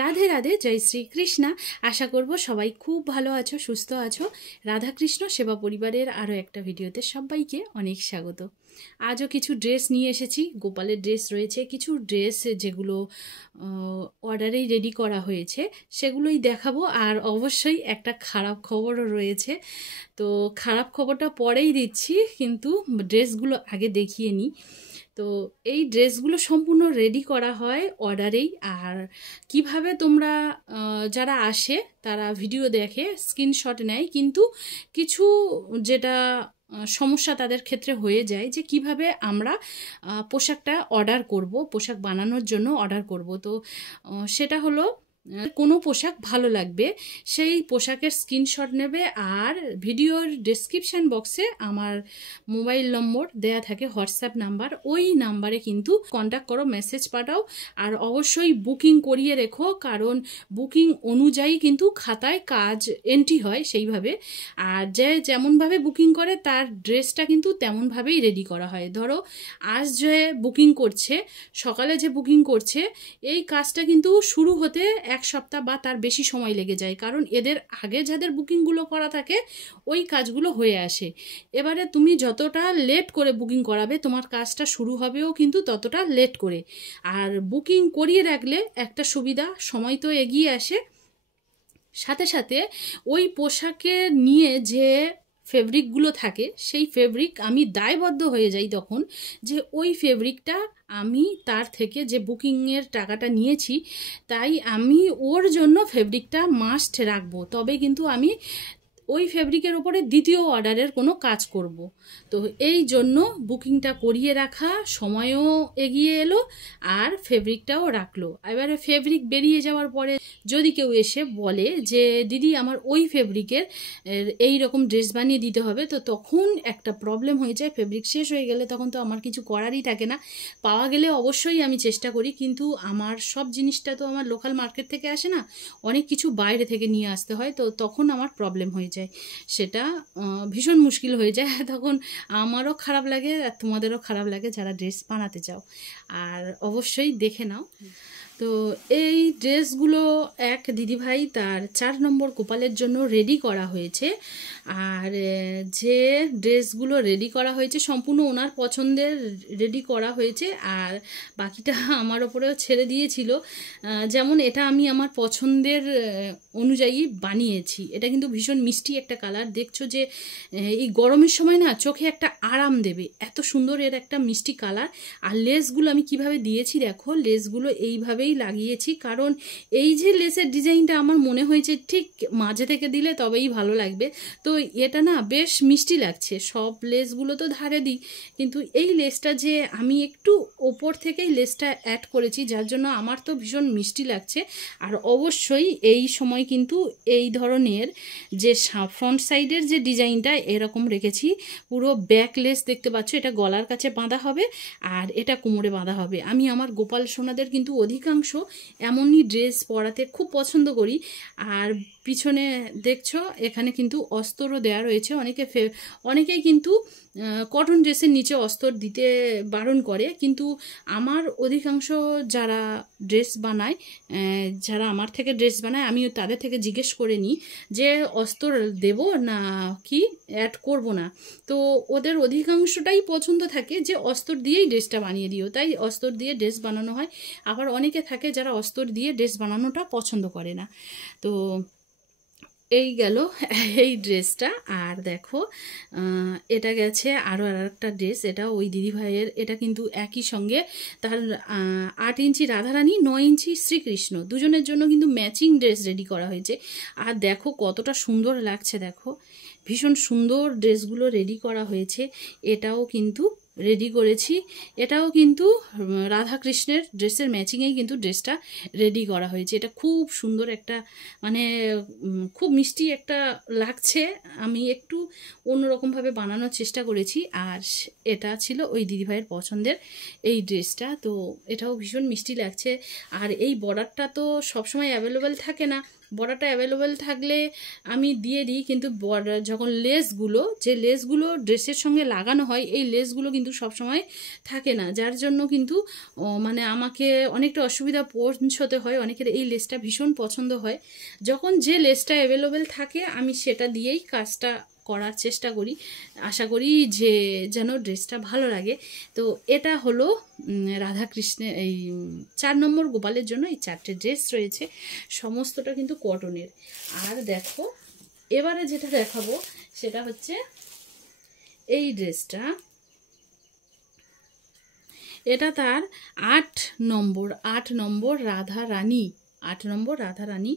রাধে রাধে, জয় শ্রীকৃষ্ণা। আশা করব সবাই খুব ভালো আছো, সুস্থ আছো। রাধাকৃষ্ণ সেবা পরিবারের আরও একটা ভিডিওতে সবাইকে অনেক স্বাগত। আজও কিছু ড্রেস নিয়ে এসেছি। গোপালের ড্রেস রয়েছে, কিছু ড্রেস যেগুলো অর্ডারেই রেডি করা হয়েছে সেগুলোই দেখাবো। আর অবশ্যই একটা খারাপ খবরও রয়েছে, তো খারাপ খবরটা পরেই দিচ্ছি, কিন্তু ড্রেসগুলো আগে দেখিয়ে নিই। তো এই ড্রেসগুলো সম্পূর্ণ রেডি করা হয় অর্ডারেই। আর কিভাবে তোমরা যারা আসে তারা ভিডিও দেখে স্ক্রিনশট নেয়, কিন্তু কিছু যেটা সমস্যা তাদের ক্ষেত্রে হয়ে যায় যে কিভাবে আমরা পোশাকটা অর্ডার করব, পোশাক বানানোর জন্য অর্ডার করব। তো সেটা হলো, কোনো পোশাক ভালো লাগবে সেই পোশাকের স্ক্রিনশট নেবে, আর ভিডিওর ডেসক্রিপশান বক্সে আমার মোবাইল নম্বর দেয়া থাকে, হোয়াটসঅ্যাপ নাম্বার, ওই নাম্বারে কিন্তু কন্ট্যাক্ট করো, মেসেজ পাঠাও। আর অবশ্যই বুকিং করিয়ে রেখো, কারণ বুকিং অনুযায়ী কিন্তু খাতায় কাজ এন্ট্রি হয় সেইভাবে। আর যে যেমনভাবে বুকিং করে তার ড্রেসটা কিন্তু তেমনভাবেই রেডি করা হয়। ধরো আজ যে বুকিং করছে, সকালে যে বুকিং করছে, এই কাজটা কিন্তু শুরু হতে এক সপ্তাহ বা তার বেশি সময় লেগে যায়, কারণ এদের আগে যাদের বুকিংগুলো করা থাকে ওই কাজগুলো হয়ে আসে। এবারে তুমি যতটা লেট করে বুকিং করাবে তোমার কাজটা শুরু হবেও কিন্তু ততটা লেট করে। আর বুকিং করিয়ে রাখলে একটা সুবিধা, সময় তো এগিয়ে আসে, সাথে সাথে ওই পোশাকে নিয়ে যে ফেব্রিকগুলো থাকে সেই ফেব্রিক আমি দায়বদ্ধ হয়ে যাই তখন, যে ওই ফেব্রিকটা আমি তার থেকে যে বুকিংয়ের টাকাটা নিয়েছি, তাই আমি ওর জন্য ফেব্রিকটা মাস্ট রাখবো, তবে কিন্তু আমি ওই ফেব্রিকের ওপরে দ্বিতীয় অর্ডারের কোনো কাজ করব। তো এই জন্য বুকিংটা করিয়ে রাখা, সময়ও এগিয়ে এলো আর ফেব্রিকটাও রাখলো। এবারে ফেব্রিক বেরিয়ে যাওয়ার পরে যদি কেউ এসে বলে যে দিদি আমার ওই ফেব্রিকের এই রকম ড্রেস বানিয়ে দিতে হবে, তো তখন একটা প্রবলেম হয়ে যায়। ফেব্রিক শেষ হয়ে গেলে তখন তো আমার কিছু করারই থাকে না। পাওয়া গেলে অবশ্যই আমি চেষ্টা করি, কিন্তু আমার সব জিনিসটা তো আমার লোকাল মার্কেট থেকে আসে না, অনেক কিছু বাইরে থেকে নিয়ে আসতে হয়, তো তখন আমার প্রবলেম হয়ে যায়, সেটা ভীষণ মুশকিল হয়ে যায়। তখন আমারও খারাপ লাগে আর তোমাদেরও খারাপ লাগে যারা ড্রেস বানাতে চাও। আর অবশ্যই দেখে নাও। তো এই ড্রেসগুলো এক দিদিভাই তার 4 নম্বর গোপালের জন্য রেডি করা হয়েছে। আর যে ড্রেসগুলো রেডি করা হয়েছে সম্পূর্ণ ওনার পছন্দের রেডি করা হয়েছে, আর বাকিটা আমার ওপরেও ছেড়ে দিয়েছিল। যেমন এটা আমি আমার পছন্দের অনুযায়ী বানিয়েছি। এটা কিন্তু ভীষণ মিষ্টি একটা কালার, দেখছো যে এই গরমের সময় না চোখে একটা আরাম দেবে, এত সুন্দর এর একটা মিষ্টি কালার। আর লেসগুলো আমি কিভাবে দিয়েছি দেখো, লেসগুলো এইভাবেই লাগিয়েছি, কারণ এই যে লেসের ডিজাইনটা আমার মনে হয়েছে ঠিক মাঝে থেকে দিলে তবেই ভালো লাগবে। তো এটা না বেশ মিষ্টি লাগছে। সব লেসগুলো তো ধারে দিই, কিন্তু এই লেসটা যে আমি একটু ওপর থেকেই লেসটা অ্যাড করেছি, যার জন্য আমার তো ভীষণ মিষ্টি লাগছে। আর অবশ্যই এই সময় কিন্তু এই ধরনের যে ফ্রন্ট সাইডের যে ডিজাইনটা এরকম রেখেছি, পুরো ব্যাক লেস দেখতে পাচ্ছ, এটা গলার কাছে বাঁধা হবে আর এটা কোমরে বাঁধা হবে। আমি আমার গোপাল সোনাদের কিন্তু অধিকাংশ এমনই ড্রেস পরাতে খুব পছন্দ করি। আর পিছনে দেখছো এখানে কিন্তু অস্তরও দেওয়া রয়েছে। অনেকেই কিন্তু কটন ড্রেসের নিচে অস্তর দিতে বারণ করে, কিন্তু আমার অধিকাংশ যারা ড্রেস বানায়, যারা আমার থেকে ড্রেস বানায়, আমি তাদের থেকে জিজ্ঞেস করে নিই যে অস্তর দেব না কি অ্যাড করব না। তো ওদের অধিকাংশটাই পছন্দ থাকে যে অস্তর দিয়েই ড্রেসটা বানিয়ে দিও, তাই অস্তর দিয়ে ড্রেস বানানো হয়। আবার অনেকে থাকে যারা অস্তর দিয়ে ড্রেস বানানোটা পছন্দ করে না। তো এই গেল এই ড্রেসটা। আর দেখো এটা গেছে আরও একটা ড্রেস, এটা ওই দিদিভাইয়ের। এটা কিন্তু একই সঙ্গে তার 8 ইঞ্চি রাধারানী, 9 ইঞ্চি শ্রীকৃষ্ণ, দুজনের জন্য কিন্তু ম্যাচিং ড্রেস রেডি করা হয়েছে। আর দেখো কতটা সুন্দর লাগছে, দেখো ভীষণ সুন্দর ড্রেসগুলো রেডি করা হয়েছে। এটাও কিন্তু রেডি করেছি, এটাও কিন্তু রাধাকৃষ্ণের ড্রেসের ম্যাচিংয়েই কিন্তু ড্রেসটা রেডি করা হয়েছে। এটা খুব সুন্দর একটা, মানে খুব মিষ্টি একটা লাগছে। আমি একটু অন্যরকমভাবে বানানোর চেষ্টা করেছি। আর এটা ছিল ওই দিদিভাইয়ের পছন্দের এই ড্রেসটা, তো এটাও ভীষণ মিষ্টি লাগছে। আর এই বর্ডারটা তো সবসময় অ্যাভেলেবেল থাকে না, বর্ডারটা অ্যাভেলেবেল থাকলে আমি দিয়ে দিই, কিন্তু বর্ডার যখন লেসগুলো, যে লেসগুলো ড্রেসের সঙ্গে লাগানো হয়, এই লেসগুলো কিন্তু কিন্তু সবসময় থাকে না, যার জন্য কিন্তু মানে আমাকে অনেকটা অসুবিধা পৌঁছতে হয়। অনেকের এই লেসটা ভীষণ পছন্দ হয়, যখন যে লেসটা অ্যাভেলেবেল থাকে আমি সেটা দিয়েই কাজটা করার চেষ্টা করি, আশা করি যে যেন ড্রেসটা ভালো লাগে। তো এটা হলো রাধাকৃষ্ণের এই 4 নম্বর গোপালের জন্য এই 4টে ড্রেস রয়েছে, সমস্তটা কিন্তু কটনের। আর দেখো এবারে যেটা দেখাবো সেটা হচ্ছে এই ড্রেসটা, এটা তার 8 নম্বর রাধা রানী, 8 নম্বর রাধা রানী,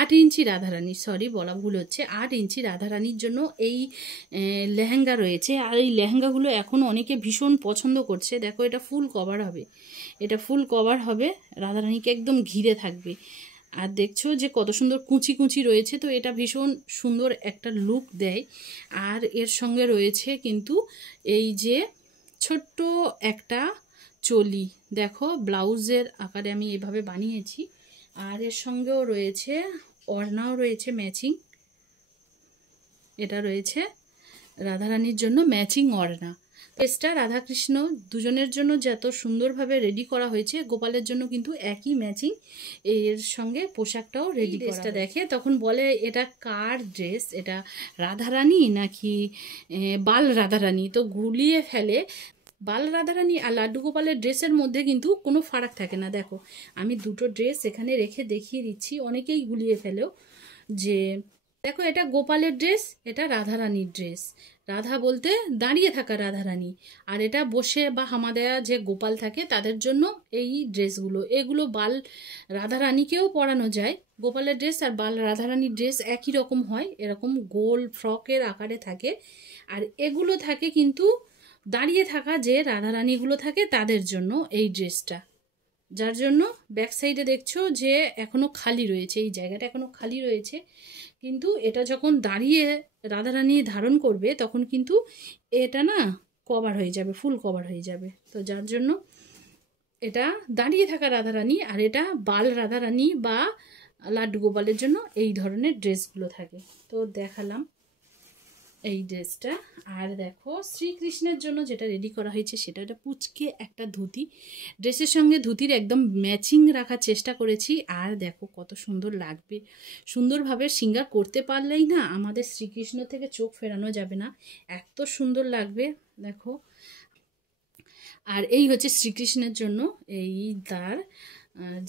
8 ইঞ্চি রাধা রানী, সরি বলা ভুল হচ্ছে, 8 ইঞ্চি রাধা রানীর জন্য এই লেহেঙ্গা রয়েছে। আর এই লেহেঙ্গাগুলো এখন অনেকে ভীষণ পছন্দ করছে। দেখো এটা ফুল কভার হবে, এটা ফুল কভার হবে, রাধা রানীকে একদম ঘিরে থাকবে। আর দেখছো যে কত সুন্দর কুচি কুচি রয়েছে, তো এটা ভীষণ সুন্দর একটা লুক দেয়। আর এর সঙ্গে রয়েছে কিন্তু এই যে ছোট্ট একটা চলি, দেখো ব্লাউজের আকারে আমি এভাবে বানিয়েছি। আর এর সঙ্গেও রয়েছে ওড়নাও রয়েছে ম্যাচিং, এটা রয়েছে রাধারানীর জন্য ম্যাচিং ওড়না। ড্রেসটা রাধাকৃষ্ণ দুজনের জন্য যত সুন্দরভাবে রেডি করা হয়েছে, গোপালের জন্য কিন্তু একই ম্যাচিং এর সঙ্গে পোশাকটাও রেডি। ড্রেসটা দেখে তখন বলে এটা কার ড্রেস, এটা রাধারানী নাকি বাল রাধারানী, তো গুলিয়ে ফেলে। বাল রাধারানী আর লাড্ডু গোপালের ড্রেসের মধ্যে কিন্তু কোনো ফারাক থাকে না। দেখো আমি দুটো ড্রেস এখানে রেখে দেখিয়ে দিচ্ছি, অনেকেই গুলিয়ে ফেলেও যে দেখো এটা গোপালের ড্রেস, এটা রাধারানীর ড্রেস। রাধা বলতে দাঁড়িয়ে থাকা রাধারানী, আর এটা বসে বা হামা দেয়া যে গোপাল থাকে তাদের জন্য এই ড্রেসগুলো। এগুলো বাল রাধারানীকেও পরানো যায়, গোপালের ড্রেস আর বাল রাধারানীর ড্রেস একই রকম হয়, এরকম গোল ফ্রকের আকারে থাকে। আর এগুলো থাকে কিন্তু দাঁড়িয়ে থাকা যে রাধারানীগুলো থাকে তাদের জন্য এই ড্রেসটা, যার জন্য ব্যাক সাইডে দেখছো যে এখনো খালি রয়েছে, এই জায়গাটা এখনো খালি রয়েছে। কিন্তু এটা যখন দাঁড়িয়ে রাধারানী ধারণ করবে তখন কিন্তু এটা না কভার হয়ে যাবে, ফুল কভার হয়ে যাবে। তো যার জন্য এটা দাঁড়িয়ে থাকা রাধারানী, আর এটা বাল রাধারানী বা লাড্ডু গোপালের জন্য এই ধরনের ড্রেসগুলো থাকে। তো দেখালাম এই ড্রেসটা। আর দেখো শ্রীকৃষ্ণের জন্য যেটা রেডি করা হয়েছে সেটা একটা পুচকে একটা ধুতি, ড্রেসের সঙ্গে ধুতির একদম ম্যাচিং রাখার চেষ্টা করেছি। আর দেখো কত সুন্দর লাগবে, সুন্দরভাবে সিঙ্গার করতে পারলেই না আমাদের শ্রীকৃষ্ণ থেকে চোখ ফেরানো যাবে না, এত সুন্দর লাগবে দেখো। আর এই হচ্ছে শ্রীকৃষ্ণের জন্য এই তার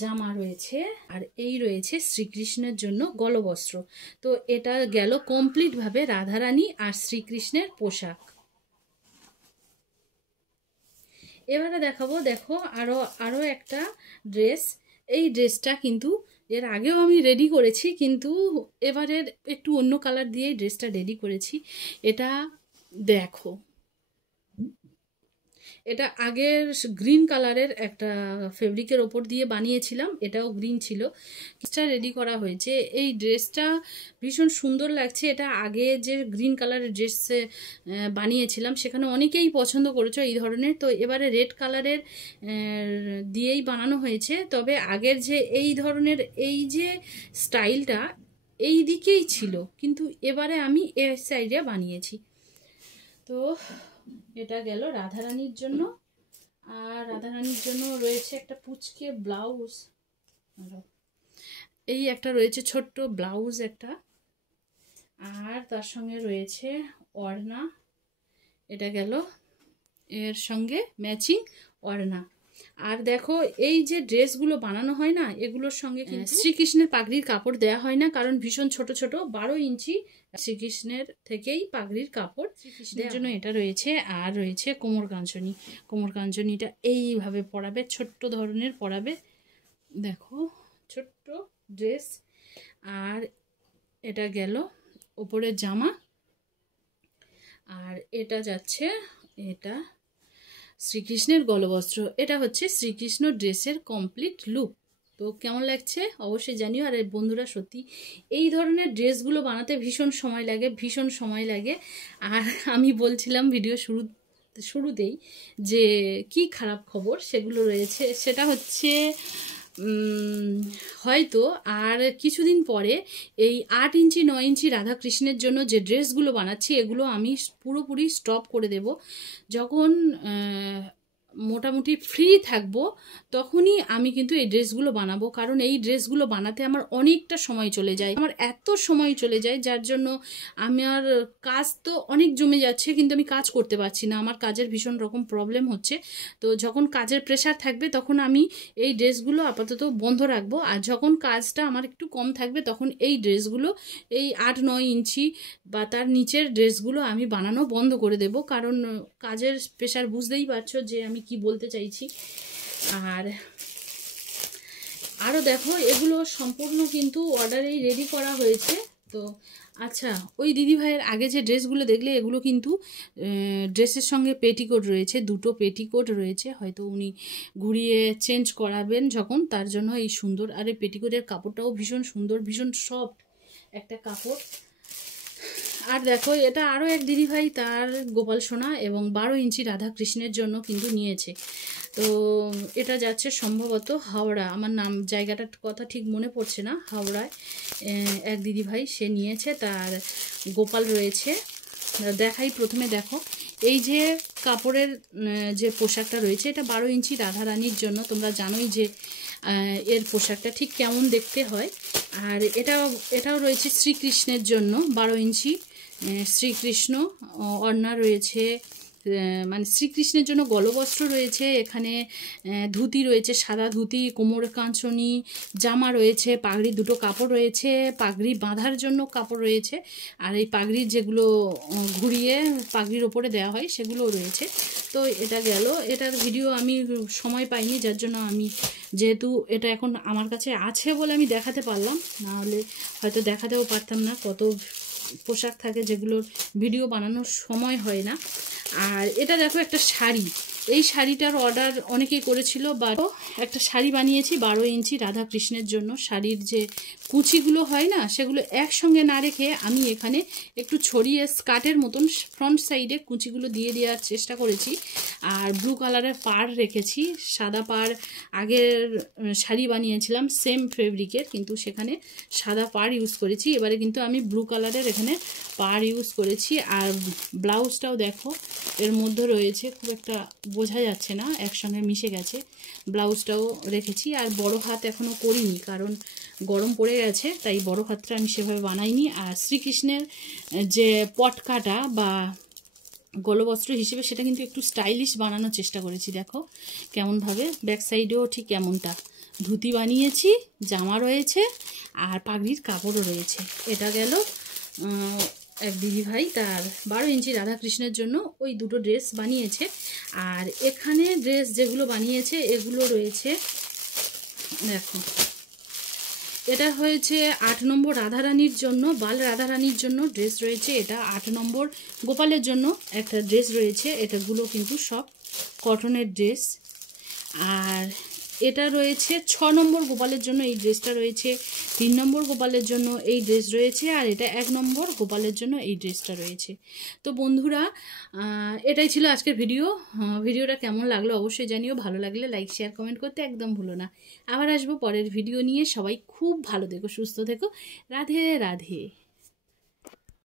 জামা রয়েছে, আর এই রয়েছে শ্রীকৃষ্ণের জন্য গলবস্ত্র। তো এটা গেল কমপ্লিটভাবে রাধারানী আর শ্রীকৃষ্ণের পোশাক। এবারে দেখাবো, দেখো আরো একটা ড্রেস। এই ড্রেসটা কিন্তু এর আগেও আমি রেডি করেছি, কিন্তু এবারের একটু অন্য কালার দিয়ে ড্রেসটা রেডি করেছি। এটা দেখো, এটা আগের গ্রিন কালারের একটা ফেব্রিকের ওপর দিয়ে বানিয়েছিলাম, এটাও গ্রিন ছিল, ড্রেসটা রেডি করা হয়েছে। এই ড্রেসটা ভীষণ সুন্দর লাগছে। এটা আগে যে গ্রিন কালারের ড্রেস বানিয়েছিলাম সেখানে অনেকেই পছন্দ করেছে এই ধরনের, তো এবারে রেড কালারের দিয়েই বানানো হয়েছে। তবে আগের যে এই ধরনের এই যে স্টাইলটা এই দিকেই ছিল, কিন্তু এবারে আমি এই সাইডে বানিয়েছি। তো এটা গেল রাধারানীর জন্য। আর রাধারানীর জন্য রয়েছে একটা পুচকে ব্লাউজ, এই একটা রয়েছে ছোট্ট ব্লাউজ একটা, আর তার সঙ্গে রয়েছে ওড়না, এটা গেল এর সঙ্গে ম্যাচিং ওড়না। আর দেখো এই যে ড্রেসগুলো বানানো হয় না, এগুলোর সঙ্গে শ্রীকৃষ্ণের পাগড়ির কাপড় দেয়া হয় না, কারণ ভীষণ ছোট ছোট 12 ইঞ্চি শ্রীকৃষ্ণের থেকেই পাগড়ির কাপড় শ্রীকৃষ্ণের জন্য এটা রয়েছে। আর রয়েছে কোমর কাঞ্চনি, কোমর কাঞ্চনিটা এইভাবে পরাবে, ছোট্ট ধরনের পরাবে, দেখো ছোট্ট ড্রেস। আর এটা গেল ওপরের জামা, আর এটা যাচ্ছে এটা শ্রীকৃষ্ণের গলবস্ত্র। এটা হচ্ছে শ্রীকৃষ্ণ ড্রেসের কমপ্লিট লুক। তো কেমন লাগছে অবশ্যই জানিও। আর বন্ধুরা সত্যি এই ধরনের ড্রেসগুলো বানাতে ভীষণ সময় লাগে, ভীষণ সময় লাগে। আর আমি বলছিলাম ভিডিও শুরুতেই যে কি খারাপ খবর সেগুলো রয়েছে, সেটা হচ্ছে হয়তো আর কিছুদিন পরে এই 8 ইঞ্চি 9 ইঞ্চি রাধাকৃষ্ণের জন্য যে ড্রেসগুলো বানাচ্ছি এগুলো আমি পুরোপুরি স্টপ করে দেব। যখন মোটামুটি ফ্রি থাকবো তখনই আমি কিন্তু এই ড্রেসগুলো বানাবো, কারণ এই ড্রেসগুলো বানাতে আমার অনেকটা সময় চলে যায়, আমার এত সময় চলে যায় যার জন্য আমার কাজ তো অনেক জমে যাচ্ছে, কিন্তু আমি কাজ করতে পারছি না, আমার কাজের ভীষণ রকম প্রবলেম হচ্ছে। তো যখন কাজের প্রেশার থাকবে তখন আমি এই ড্রেসগুলো আপাতত বন্ধ রাখবো, আর যখন কাজটা আমার একটু কম থাকবে তখন এই ড্রেসগুলো এই 8-9 ইঞ্চি বা তার নিচের ড্রেসগুলো আমি বানানো বন্ধ করে দেব, কারণ কাজের প্রেশার বুঝতেই পারছো যে আমি কি বলতে চাইছি। আর আরও দেখো এগুলো সম্পূর্ণ কিন্তু অর্ডারেই রেডি করা হয়েছে। তো আচ্ছা, ওই দিদিভাইয়ের আগে যে ড্রেসগুলো দেখলে এগুলো কিন্তু ড্রেসের সঙ্গে পেটিকোট রয়েছে, দুটো পেটিকোট রয়েছে, হয়তো উনি ঘুরিয়ে চেঞ্জ করাবেন যখন, তার জন্য এই সুন্দর। আর এই পেটিকোটের কাপড়টাও ভীষণ সুন্দর, ভীষণ সফট একটা কাপড়। আর দেখো এটা আরও এক দিদিভাই তার গোপাল সোনা এবং 12 ইঞ্চি রাধাকৃষ্ণের জন্য কিন্তু নিয়েছে। তো এটা যাচ্ছে সম্ভবত হাওড়া, আমার নাম জায়গাটার কথা ঠিক মনে পড়ছে না, হাওড়ায় এক দিদিভাই সে নিয়েছে, তার গোপাল রয়েছে। দেখাই প্রথমে, দেখো এই যে কাপড়ের যে পোশাকটা রয়েছে এটা 12 ইঞ্চি রাধারানীর জন্য। তোমরা জানোই যে এর পোশাকটা ঠিক কেমন দেখতে হয়। আর এটাও রয়েছে শ্রীকৃষ্ণের জন্য 12 ইঞ্চি শ্রীকৃষ্ণ ওড়না রয়েছে, মানে শ্রীকৃষ্ণের জন্য গলবস্ত্র রয়েছে, এখানে ধুতি রয়েছে, সাদা ধুতি, কোমর কাঁচনি, জামা রয়েছে, পাগড়ির দুটো কাপড় রয়েছে, পাগড়ি বাঁধার জন্য কাপড় রয়েছে, আর এই পাগড়ির যেগুলো ঘুরিয়ে পাগড়ির ওপরে দেওয়া হয় সেগুলোও রয়েছে। তো এটা গেল, এটার ভিডিও আমি সময় পাইনি, যার জন্য আমি যেহেতু এটা এখন আমার কাছে আছে বলে আমি দেখাতে পারলাম, না হলে হয়তো দেখাতেও পারতাম না। কত পোশাক থাকে যেগুলোর ভিডিও বানানোর সময় হয় না। আর এটা দেখো একটা শাড়ি, এই শাড়িটার অর্ডার অনেকেই করেছিল, বা একটা শাড়ি বানিয়েছি 12 ইঞ্চি রাধাকৃষ্ণের জন্য। শাড়ির যে কুচিগুলো হয় না সেগুলো একসঙ্গে না রেখে আমি এখানে একটু ছড়িয়ে স্কার্টের মতন ফ্রন্ট সাইডে কুচিগুলো দিয়ে দেওয়ার চেষ্টা করেছি। আর ব্লু কালারের পাড় রেখেছি, সাদা পাড় আগের শাড়ি বানিয়েছিলাম সেম ফেব্রিকের, কিন্তু সেখানে সাদা পাড় ইউজ করেছি, এবারে কিন্তু আমি ব্লু কালারের এখানে পাড় ইউজ করেছি। আর ব্লাউজটাও দেখো এর মধ্যে রয়েছে, খুব একটা বোঝা যাচ্ছে না, একসঙ্গে মিশে গেছে, ব্লাউজটাও রেখেছি। আর বড় হাত এখনও করিনি, কারণ গরম পড়ে গেছে, তাই বড় হাতটা আমি সেভাবে বানাইনি। আর শ্রীকৃষ্ণের যে পটকাটা বা গলবস্ত্র হিসেবে সেটা কিন্তু একটু স্টাইলিশ বানানোর চেষ্টা করেছি। দেখো কেমনভাবে, ব্যাক সাইডেও ঠিক কেমনটা ধুতি বানিয়েছি, জামা রয়েছে আর পাগড়ির কাপড়ও রয়েছে। এটা গেল এক দিদিভাই তার 12 ইঞ্চি রাধাকৃষ্ণের জন্য ওই দুটো ড্রেস বানিয়েছে। আর এখানে ড্রেস যেগুলো বানিয়েছে এগুলো রয়েছে, দেখো এটা হয়েছে 8 নম্বর রাধারানীর জন্য, বাল রাধারানীর জন্য ড্রেস রয়েছে, এটা 8 নম্বর গোপালের জন্য একটা ড্রেস রয়েছে, এটাগুলো কিন্তু সব কটনের ড্রেস। আর এটা রয়েছে 6 নম্বর গোপালের জন্য এই ড্রেসটা রয়েছে, 3 নম্বর গোপালের জন্য এই ড্রেস রয়েছে, আর এটা 1 নম্বর গোপালের জন্য এই ড্রেসটা রয়েছে। তো বন্ধুরা এটাই ছিল আজকের ভিডিও। ভিডিওটা কেমন লাগলো অবশ্যই জানিও, ভালো লাগলে লাইক শেয়ার কমেন্ট করতে একদম ভুলো না। আবার আসবো পরের ভিডিও নিয়ে, সবাই খুব ভালো থেকো, সুস্থ থেকো, রাধে রাধে।